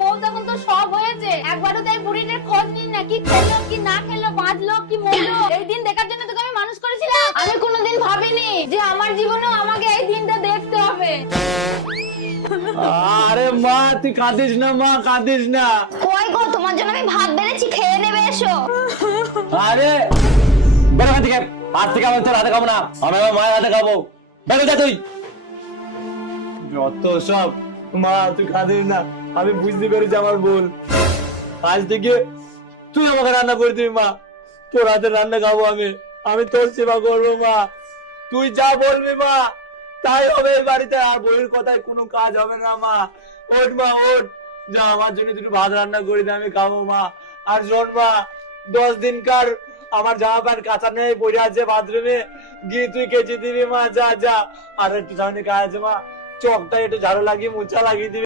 বউ তখন তো সব হয়েছে, একবারও তাই বুড়িটার খোঁজ নিন না, কি খেলো কি না খেলো, বাঁচলো কি মরলো। এই দিন দেখার জন্য তোকে আমি মানুষ করেছিলাম। আমি কোনোদিন ভাবিনি যে আমার জীবনেও আমাকে এই দিনটা দেখতে হবে। আরে মা তুই কাঁদিস না, মা কাঁদিস না। কই গো, তোমার জন্য আমি ভাত বেড়েছি, খেয়ে নেবে, এসো। আরে বেরো এখান থেকে, আজ থেকে আমি তোর হাতে খাবো না, আমি আমার মায়ের হাতে খাবো। বেরো যা তুই। যত সব। মা তুই কাঁদিস না, আমি বুঝতে পেরেছি আমার ভুল। আজ থেকে তুই আমাকে রান্না করে দিবি মা, তোর হাতে রান্না খাবো আমি, আমি তোর সেবা করবো মা। তুই যা বলবি মা তাই হবে এই বাড়িতে, আর বইয়ের কথায় কোনো কাজ হবে না মা। ওঠ মা ওঠ, যা আমার জন্য দুটো ভাত রান্না করে দে, আমি খাবো মা। আর শোন মা, 10 দিনকার আমার জামা প্যান্ট কাঁচা নেই পড়ে আছে বাথরুমে, গিয়ে তুই কেচে দিবি মা, যা যা। আর একটু সামনে কাজ আছে মা, চকটা একটু ঝাড়ু লাগিয়ে মোছা লাগিয়ে দিবি।